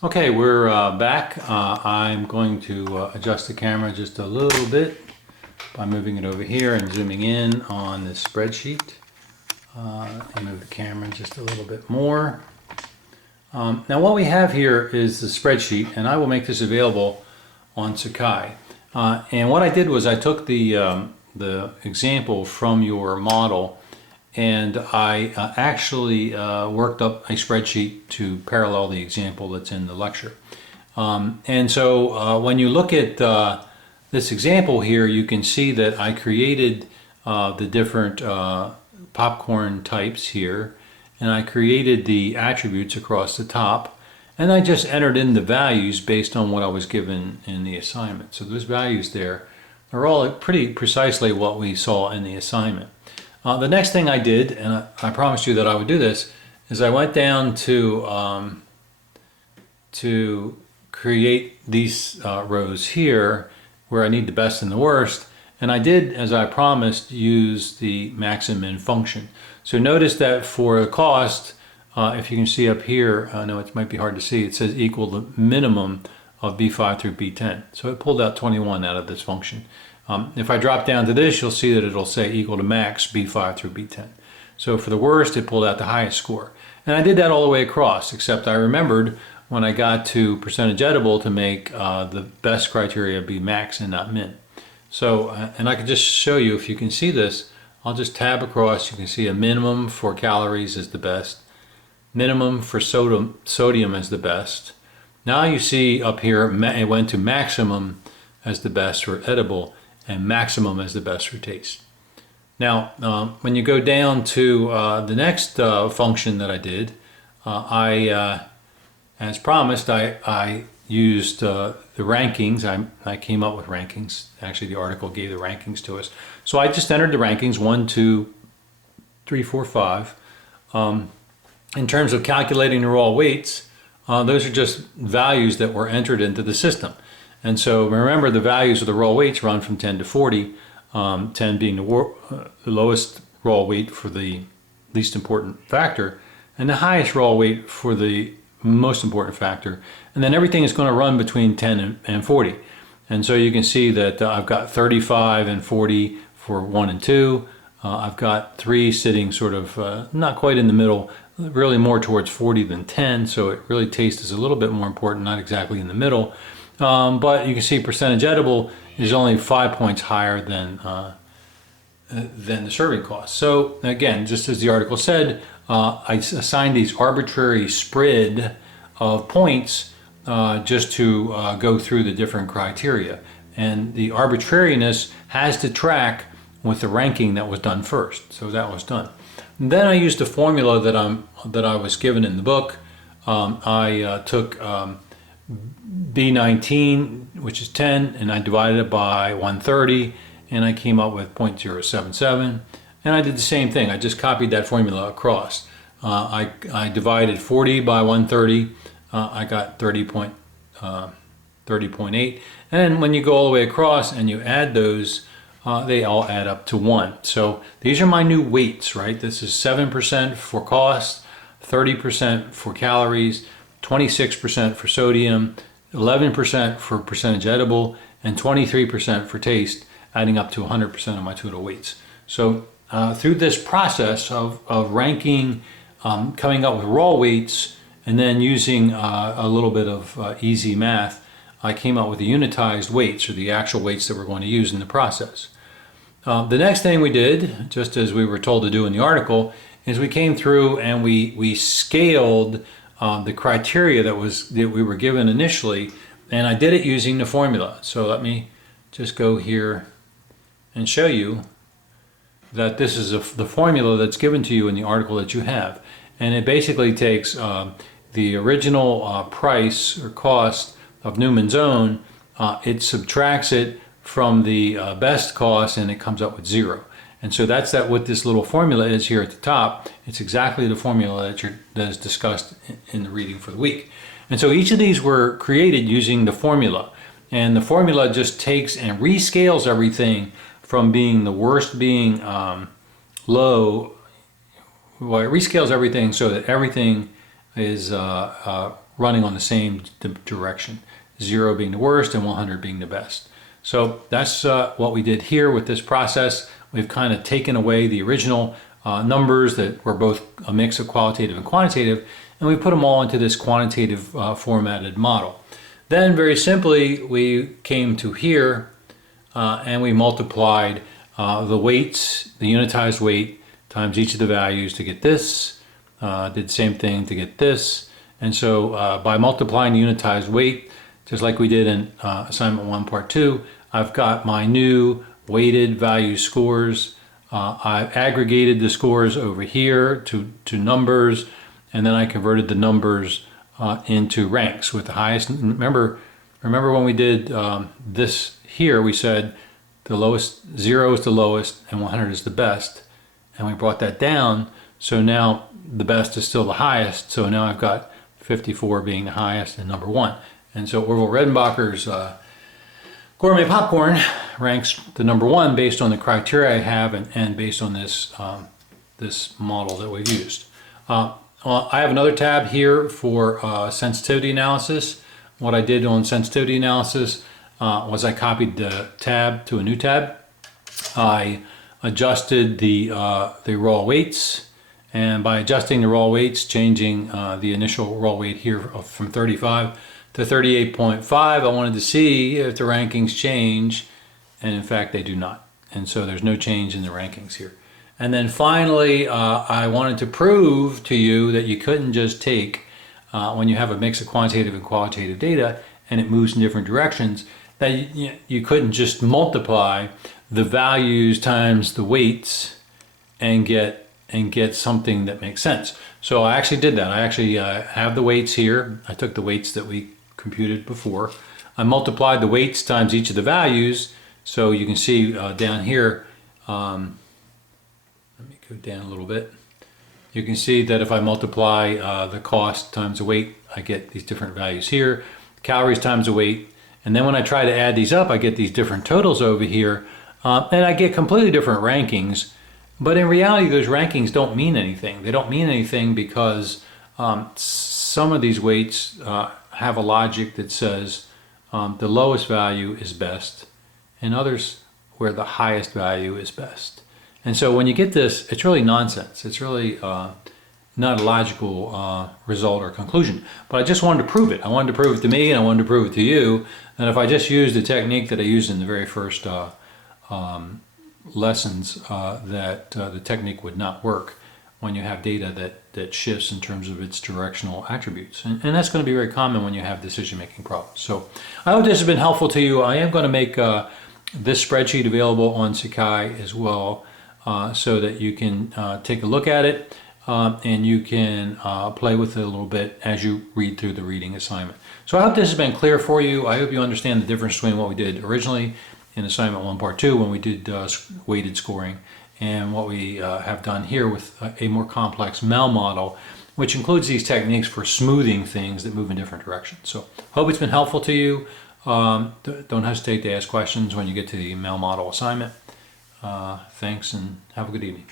Okay, we're back. I'm going to adjust the camera just a little bit by moving it over here and zooming in on this spreadsheet. And move the camera just a little bit more. Now what we have here is the spreadsheet, and I will make this available on Sakai. And what I did was I took the example from your model, and I actually worked up a spreadsheet to parallel the example that's in the lecture. And so when you look at this example here, you can see that I created the different popcorn types here, and I created the attributes across the top, and I just entered in the values based on what I was given in the assignment. So those values there are all pretty precisely what we saw in the assignment. The next thing I did, and I promised you that I would do this, is I went down to create these rows here where I need the best and the worst, and I did, as I promised, use the max and min function. So notice that for the cost, if you can see up here, I know it might be hard to see, it says equal the minimum of B5 through B10. So it pulled out 21 out of this function. If I drop down to this, you'll see that it'll say equal to max B5 through B10. So for the worst, it pulled out the highest score. And I did that all the way across, except I remembered when I got to percentage edible to make the best criteria be max and not min. So, and I can just show you, if you can see this, I'll just tab across. You can see a minimum for calories is the best. Minimum for sodium is the best. Now you see up here, it went to maximum as the best for edible, and maximum as the best for taste. Now, when you go down to the next function that I did, as promised, I used the rankings. I came up with rankings. Actually, the article gave the rankings to us. So I just entered the rankings, 1, 2, 3, 4, 5. In terms of calculating the raw weights, those are just values that were entered into the system. And so remember, the values of the raw weights run from 10 to 40, 10 being the lowest raw weight for the least important factor, and the highest raw weight for the most important factor. And then everything is going to run between 10 and 40. And so you can see that I've got 35 and 40 for 1 and 2. I've got 3 sitting sort of not quite in the middle, really more towards 40 than 10. So it really taste is a little bit more important, not exactly in the middle. But you can see percentage edible is only 5 points higher than the serving cost. So again, just as the article said, I assigned these arbitrary spread of points just to go through the different criteria. And the arbitrariness has to track with the ranking that was done first. So that was done. And then I used a formula that I was given in the book. I took B19, which is 10, and I divided it by 130, and I came up with 0.077. And I did the same thing. I just copied that formula across. I divided 40 by 130. I got 30.8. And when you go all the way across and you add those, they all add up to 1. So these are my new weights, right? This is 7% for cost, 30% for calories, 26% for sodium, 11% for percentage edible, and 23% for taste, adding up to 100% of my total weights. So through this process of ranking, coming up with raw weights, and then using a little bit of easy math, I came up with the unitized weights, or the actual weights that we're going to use in the process. The next thing we did, just as we were told to do in the article, is we came through and we scaled the criteria that we were given initially, and I did it using the formula. So let me just go here and show you that this is the formula that's given to you in the article that you have. And it basically takes the original price or cost of Newman's Own, it subtracts it from the best cost, and it comes up with 0. And so that's what this little formula is here at the top. It's exactly the formula that is discussed in the reading for the week. And so each of these were created using the formula. And the formula just takes and rescales everything from being the worst being low. Well, it rescales everything so that everything is running on the same direction. 0 being the worst and 100 being the best. So that's what we did here with this process. We've kind of taken away the original numbers that were both a mix of qualitative and quantitative, and we put them all into this quantitative formatted model. Then very simply we came to here and we multiplied the weights, the unitized weight, times each of the values to get this. Did the same thing to get this. And so by multiplying the unitized weight, just like we did in assignment 1 part 2, I've got my new weighted value scores. I've aggregated the scores over here to numbers, and then I converted the numbers into ranks with the highest. Remember when we did this here, we said the lowest, 0 is the lowest and 100 is the best, and we brought that down. So now the best is still the highest. So now I've got 54 being the highest and number 1. And so Orville Redenbacher's gourmet popcorn ranks the number 1 based on the criteria I have and based on this this model that we've used. I have another tab here for sensitivity analysis. What I did on sensitivity analysis was I copied the tab to a new tab. I adjusted the raw weights, and by adjusting the raw weights, changing the initial raw weight here from 35 to 38.5, I wanted to see if the rankings change, and in fact they do not. And so there's no change in the rankings here. And then finally, I wanted to prove to you that you couldn't just take, when you have a mix of quantitative and qualitative data and it moves in different directions, that you couldn't just multiply the values times the weights and get something that makes sense. So I actually did that. I actually have the weights here. I took the weights that we computed before. I multiplied the weights times each of the values. So you can see down here, let me go down a little bit. You can see that if I multiply the cost times the weight, I get these different values here. Calories times the weight. And then when I try to add these up, I get these different totals over here. And I get completely different rankings. But in reality, those rankings don't mean anything. They don't mean anything because some of these weights have a logic that says the lowest value is best, and others where the highest value is best. And so when you get this, it's really nonsense. It's really not a logical result or conclusion. But I just wanted to prove it. I wanted to prove it to me, and I wanted to prove it to you. And if I just used the technique that I used in the very first lessons, that the technique would not work when you have data that shifts in terms of its directional attributes. And that's going to be very common when you have decision-making problems. So I hope this has been helpful to you. I am going to make this spreadsheet available on Sakai as well, so that you can take a look at it and you can play with it a little bit as you read through the reading assignment. So I hope this has been clear for you. I hope you understand the difference between what we did originally in assignment 1 part 2 when we did weighted scoring, and what we have done here with a more complex MEL model, which includes these techniques for smoothing things that move in different directions. So hope it's been helpful to you. Don't hesitate to ask questions when you get to the MEL model assignment. Thanks, and have a good evening.